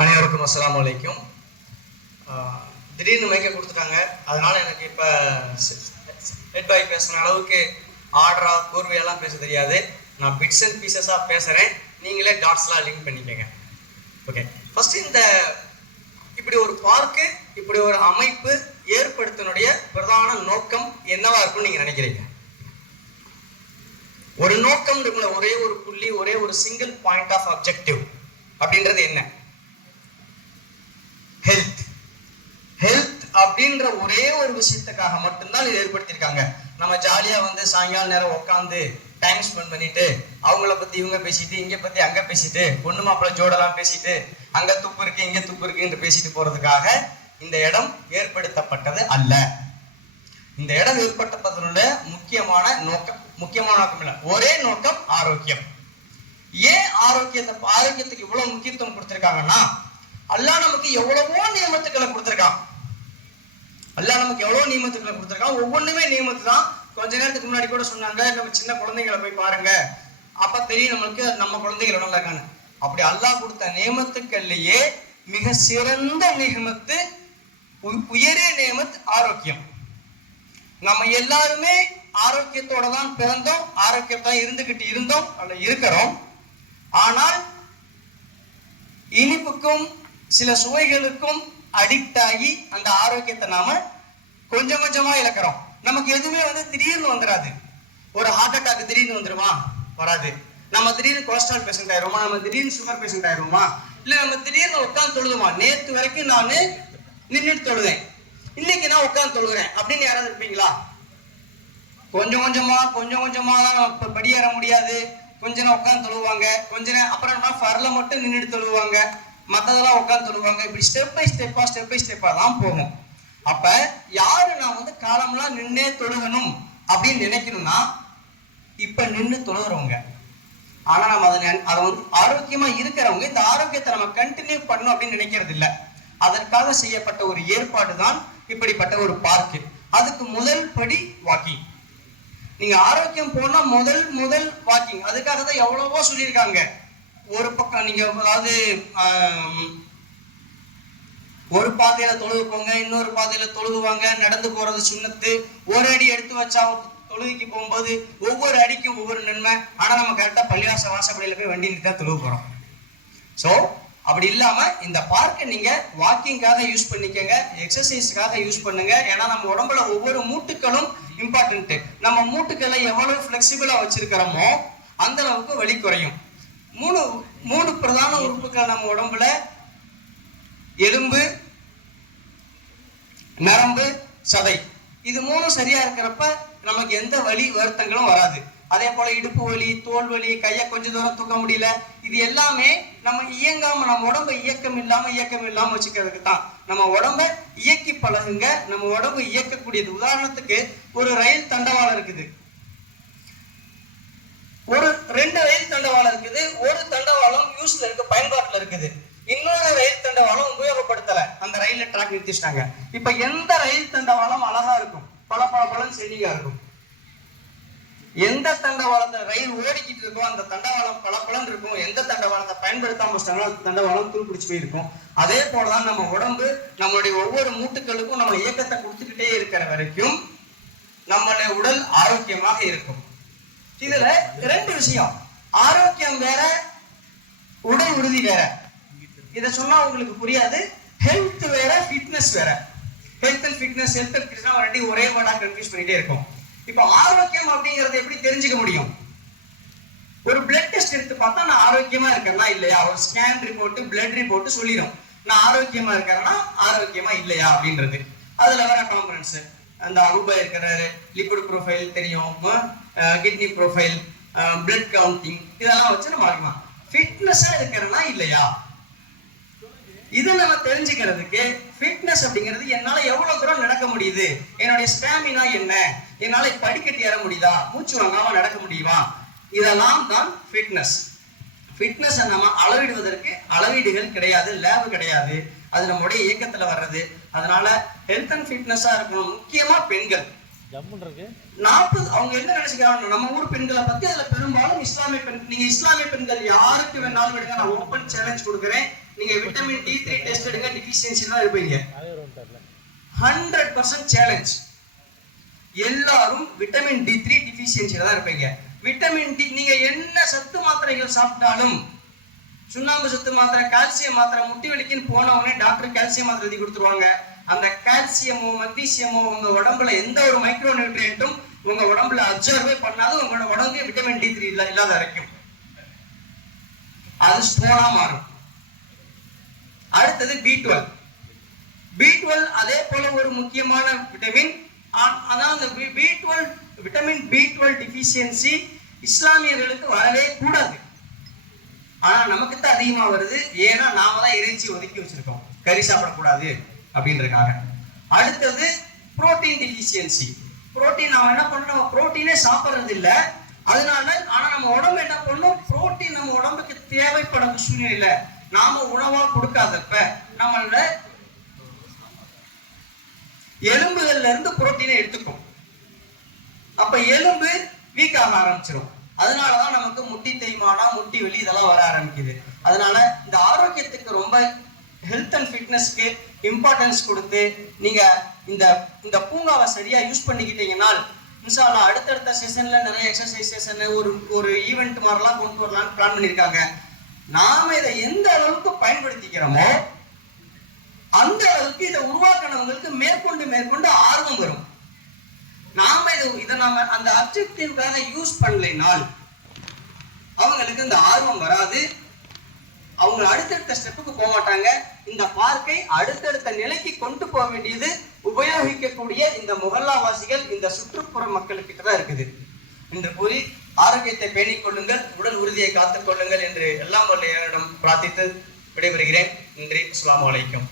அனைவருக்கும் அஸ்ஸலாமு அலைக்கும். திடீர்னு மைக்கை கொடுத்துட்டாங்க. அதனால் எனக்கு இப்போ ஹெட் பாய் பேசுகிற அளவுக்கு ஆர்டராக கூர்வையெல்லாம் பேச தெரியாது. நான் பிட்ஸ் அண்ட் பீசஸாக பேசுகிறேன். நீங்களே டாட்ஸ்லாம் லிங்க் பண்ணிக்கங்க. ஓகே, ஃபஸ்ட்டு இந்த இப்படி ஒரு பார்க்கு, இப்படி ஒரு அமைப்பு ஏற்படுத்தினுடைய பிரதான நோக்கம் என்னவா இருக்கும்னு நீங்கள் நினைக்கிறீங்க? ஒரு நோக்கம் இருக்குல்ல, ஒரே ஒரு புள்ளி, ஒரே ஒரு சிங்கிள் பாயிண்ட் ஆஃப் அப்ஜெக்டிவ் அப்படின்றது என்ன? ஹெல்த். ஹெல்த் அப்படின்ற ஒரே ஒரு விஷயத்துக்காக மட்டும்தான் இது ஏற்படுத்தியிருக்காங்க. நம்ம ஜாலியா வந்து சாயங்கால நேரம் உட்காந்து டைம் ஸ்பெண்ட் பண்ணிட்டு அவங்கள பத்தி இவங்க பேசிட்டு, இங்க பத்தி அங்க பேசிட்டு, பொண்ணு மாப்பிள்ள ஜோடெல்லாம் பேசிட்டு, அங்க துப்பு இருக்கு இங்க துப்பு இருக்குன்னு பேசிட்டு போறதுக்காக இந்த இடம் ஏற்படுத்தப்பட்டது அல்ல. இந்த இடம் ஏற்படுத்தப்பட்டதனுடைய முக்கியமான நோக்கம் இல்லை, ஒரே நோக்கம் ஆரோக்கியம். ஏன் ஆரோக்கியத்துக்கு இவ்வளவு முக்கியத்துவம் கொடுத்திருக்காங்கன்னா, அல்லாஹ் நமக்கு எவ்வளவோ நியமத்துக்களை கொடுத்திருக்கான். ஒவ்வொன்றுமே நியமத்து தான். கொஞ்ச நேரத்துக்கு முன்னாடி கூட சொன்னாங்க, நம்ம சின்ன குழந்தைங்களை போய் பாருங்க, அப்ப தெரியும் நம்மளுக்கு நம்ம குழந்தைகள் நல்லா இருக்காங்க. அப்படி அல்லாஹ் கொடுத்த நியமத்துக்கள்லயே மிக சிறந்த நியமத்து, உயரிய நியமத் ஆரோக்கியம். நம்ம எல்லாருமே ஆரோக்கியத்தோட தான் பிறந்தோம், ஆரோக்கியத்தான் இருந்துகிட்டு இருந்தோம், அல்ல இருக்கிறோம். ஆனால் இனிப்புக்கும் சில சுவைகளுக்கும் அடிக்ட் ஆகி அந்த ஆரோக்கியத்தை நாம கொஞ்சம் கொஞ்சமா இழக்கிறோம். நமக்கு எதுவுமே வந்து திடீர்னு வந்துடாது. ஒரு ஹார்ட் அட்டாக் திடீர்னு வந்துருமா? வராது. நம்ம திடீர்னு கொலஸ்ட்ரால் பேஷண்ட் ஆயிருமா? நம்ம திடீர்னு சுகர் பேஷண்ட் ஆயிருமா? இல்ல நம்ம திடீர்னு உட்காந்து தொழுதுமா? நேற்று வரைக்கும் நான் நின்றுட்டு தொழுதேன், இன்னைக்கு நான் உட்காந்து தொழுகிறேன் அப்படின்னு யாராவது இருப்பீங்களா? கொஞ்சம் கொஞ்சமா தான் நம்ம படியேற முடியாது. கொஞ்ச நேரம் உட்காந்து தொழுவாங்க, கொஞ்ச நேரம் அப்புறம் ஃபர்ல மட்டும் நின்றுட்டு தொழுவாங்க, மற்றதெல்லாம் உட்காந்து தொழுவாங்க. இப்படி ஸ்டெப் பை ஸ்டெப்பா தான் போகும். அப்ப யாரு நான் வந்து காலம்லாம் நின்னே தொழுகணும் அப்படின்னு நினைக்கணும்னா இப்ப நின்று தொழுகிறவங்க. ஆனா நம்ம அதை வந்து ஆரோக்கியமா இருக்கிறவங்க இந்த ஆரோக்கியத்தை நம்ம கண்டினியூ பண்ணணும் அப்படின்னு நினைக்கிறது இல்லை. அதற்காக செய்யப்பட்ட ஒரு ஏற்பாடு தான் இப்படிப்பட்ட ஒரு பார்க்கு. அதுக்கு முதல் படி வாக்கிங். நீங்க ஆரோக்கியம் போனா முதல் வாக்கிங். அதுக்காக தான் எவ்வளவோ சொல்லியிருக்காங்க. ஒரு பக்கம் நீங்க அதாவது ஒரு பாதையில தொழுது போங்க, இன்னொரு பாதையில தொழுகுவாங்க, நடந்து போறது சுண்ணத்து. ஒரு அடி எடுத்து வச்சா தொழுகைக்கு போகும்போது ஒவ்வொரு அடிக்கும் ஒவ்வொரு நன்மை. ஆனா நம்ம கரெக்டா பள்ளிவாச வாசப்படியில போய் வண்டி நிறுத்தி தான் தொழுக போறோம். ஸோ அப்படி இல்லாம இந்த பார்க்கை நீங்க வாக்கிங்காக யூஸ் பண்ணிக்கங்க, எக்ஸசைஸ்க்காக யூஸ் பண்ணுங்க. ஏன்னா நம்ம உடம்புல ஒவ்வொரு மூட்டுக்களும் இம்பார்ட்டன்ட். நம்ம மூட்டுக்களை எவ்வளவு பிளெக்சிபிளா வச்சிருக்கிறோமோ அந்த அளவுக்கு வலி குறையும். மூணு பிரதான உறுப்புகள் நம்ம உடம்புல, எலும்பு, நரம்பு, சதை. இது மூணும் சரியா இருக்கிறப்ப நமக்கு எந்த வலி வருத்தங்களும் வராது. அதே போல இடுப்பு வலி, தோல் வலி, கையை கொஞ்ச தூரம் தூக்க முடியல, இது எல்லாமே நம்ம இயங்காம, நம்ம உடம்பை இயக்கம் இல்லாம வச்சுக்கிறதுக்கு தான். நம்ம உடம்பை இயக்கி பழகுங்க. நம்ம உடம்பு இயக்கக்கூடியது. உதாரணத்துக்கு ஒரு ரயில் தண்டவாளம் இருக்குது, ஒரு 2 ரயில் தண்டவாளம் இருக்குது. ஒரு தண்டவாளம் யூஸ்ல இருக்கு, பயன்பாட்டுல இருக்குது. இன்னொரு ரயில் தண்டவாளம் உபயோகப்படுத்தல, அந்த ரயில்ல ட்ராக் நிறுத்திட்டாங்க. இப்ப எந்த ரயில் தண்டவாளம் அழகா இருக்கும், பல செடியா இருக்கும்? எந்த தண்டவாளத்தை ரயில் ஓடிக்கிட்டு இருக்கோ அந்த தண்டவாளம் பலன் இருக்கும். எந்த தண்டவாளத்தை பயன்படுத்தாம வச்சிட்டாங்களோ அந்த தண்டவாளம் துருப்பிடிச்சு போயிருக்கும். அதே போலதான் நம்ம உடம்பு, நம்மளுடைய ஒவ்வொரு மூட்டுக்களுக்கும் நம்ம இயக்கத்தை கொடுத்துக்கிட்டே இருக்கிற வரைக்கும் நம்மளுடைய உடல் ஆரோக்கியமாக இருக்கும். இதுல 2 விஷயம், ஆரோக்கியம் வேற, உடல் உறுதி வேற. இதை சொன்னா உங்களுக்கு புரியாது. ஹெல்த் வேற, ஃபிட்னஸ் வேற. ஹெல்த் அண்ட் ஃபிட்னஸ் ரெண்டையும் ஒரே வேர்டா கன்ஃபியூஸ் பண்ணிட்டே இருக்கும். இப்போ ஆரோக்கியம் அப்படிங்கறத எப்படி தெரிஞ்சுக்க முடியும்? ஒரு பிளட் டெஸ்ட் எடுத்து பார்த்தா நான் ஆரோக்கியமா இருக்கேன்னா இல்லையா, ஒரு ஸ்கேன் ரிப்போர்ட், பிளட் ரிப்போர்ட் சொல்லிடும் நான் ஆரோக்கியமா இருக்கிறேன்னா ஆரோக்கியமா இல்லையா அப்படின்றது. அதுல வர காம்பனன்ட்ஸ், அந்த அகுபா இருக்கிறாரு, லிப்பிட் ப்ரொஃபைல் தெரியும், கிட்னி ப்ரொஃபைல், பிளட் கவுண்டிங், இதெல்லாம் வச்சு நம்ம ஆரோக்கியமா ஃபிட்னஸா இருக்கிறேன்னா இல்லையா, இதை நம்ம தெரிஞ்சுக்கிறதுக்கு ஃபிட்னஸ் அப்படிங்கிறது என்னால எவ்வளவு தூரம் நடக்க முடியுது, என்னுடைய ஸ்டாமினா என்ன, என்னால படிக்கட்டு ஏற முடியுதா, மூச்சு வாங்காம நடக்க முடியுமா, இதெல்லாம் தான் ஃபிட்னஸ். ஃபிட்னஸை நம்ம அளவிடுவதற்கு அளவீடுகள் கிடையாது, லேப் கிடையாது. அது நம்முடைய இயக்கத்துல வர்றது. அதனால ஹெல்த் அண்ட் ஃபிட்னஸா இருக்கணும். முக்கியமா பெண்கள் 40 அவங்க என்ன நினைச்சுக்கிறாங்க, நம்ம ஊர் பெண்களை பத்தி அதுல பெரும்பாலும் இஸ்லாமிய பெண். நீங்க இஸ்லாமிய பெண்கள் யாருக்கு வேணாலும் விடுங்க, நான் ஓப்பன் சேலஞ்ச் கொடுக்குறேன். நீங்க விட்டமின் D3 டெஸ்ட் எடுங்க, டிஃபிஷியன்சி தான் இருப்பீங்க. 100% சேலஞ்ச். எல்லாரும் விட்டமின் D3 டிஃபிஷியன்சில தான் இருப்பீங்க. விட்டமின் டி நீங்க என்ன சத்து மாத்திரைகள் சாப்பிட்டாலும், சுண்ணாம்பு சத்து மாத்திரை, கால்சியம் மாத்திரை, முட்டி வலிக்குன்னு போன உடனே டாக்டர் கால்சியம் மாத்திரை எழுதி கொடுத்துருவாங்க. அந்த கால்சியமோ மக்னீசியமோ உங்க உடம்புல எந்த ஒரு மைக்ரோ நியூட்ரியன்ட்டும் உங்க உடம்புல அப்சர்வே பண்ணாது உங்களோட உடம்புக்கு விட்டமின் D3 இல்லாத வரைக்கும் அது ஸ்டோனா மாறும். அடுத்தது B12 அதே போல ஒரு முக்கியமான விட்டமின். அதாவது விட்டமின் B12 டிஃபிஷியன்சி இஸ்லாமியர்களுக்கு வரவே கூடாது. ஆனா நமக்கு தான் அதிகமா வருது. ஏன்னா நாம தான் இறைச்சி ஒதுக்கி வச்சிருக்கோம், கறி சாப்பிடக்கூடாது அப்படின்றதுக்காக. அடுத்தது புரோட்டீன் டிஃபிஷியன்சி. புரோட்டீன் நாம என்ன பண்ணோம், புரோட்டீனே சாப்பிட்றது இல்லை. அதனால ஆனா நம்ம உடம்பு என்ன பண்ணும், புரோட்டீன் நம்ம உடம்புக்கு தேவைப்படும் சூழ்நிலையில நாம உணவா கொடுக்காதப்ப நம்மளோட எலும்புகள்ல இருந்து புரோட்டீனை எடுத்துக்கும். அப்ப எலும்பு வீக் ஆக ஆரம்பிச்சிடும். அதனாலதான் நமக்கு முட்டி தேய்மானம், முட்டி வலி இதெல்லாம் வர ஆரம்பிக்குது. அதனால இந்த ஆரோக்கியத்துக்கு ரொம்ப ஹெல்த் அண்ட் ஃபிட்னஸ்க்கு இம்பார்ட்டன்ஸ் கொடுத்து நீங்க இந்த பூங்காவை சரியா யூஸ் பண்ணிக்கிட்டீங்கன்னா இன்ஷா அல்லாஹ் அடுத்தடுத்த செஷன்ல நிறைய எக்ஸசைஸ் செஷன், ஒரு ஈவெண்ட் மாதிரிலாம் கொண்டு வரலாம்னு பிளான் பண்ணியிருக்காங்க. நாம இதை எந்த அளவுக்கு பயன்படுத்திக்கிறோமோ அந்த அளவுக்கு இதை உருவாக்கினவங்களுக்கு மேற்கொண்டு ஆர்வம் வரும். நாம இதை நாம அந்த அப்ஜெக்டிவ்காக யூஸ் பண்ணலைனால் அவங்களுக்கு இந்த ஆர்வம் வராது. அவங்க அடுத்தடுத்த ஸ்டெப்புக்கு போக மாட்டாங்க. இந்த பார்க்கை அடுத்தடுத்த நிலைக்கு கொண்டு போக வேண்டியது உபயோகிக்கக்கூடிய இந்த முகல்லாவாசிகள், இந்த சுற்றுப்புற மக்களுக்கிட்ட தான் இருக்குது என்று கூறி ஆரோக்கியத்தை பேணிக் கொள்ளுங்கள், உடல் உறுதியை காத்துக் கொள்ளுங்கள் என்று எல்லாம் வல்ல இறைவனிடம் பிரார்த்தித்து விடைபெறுகிறேன். நன்றி. அஸ்ஸலாமு அலைக்கும்.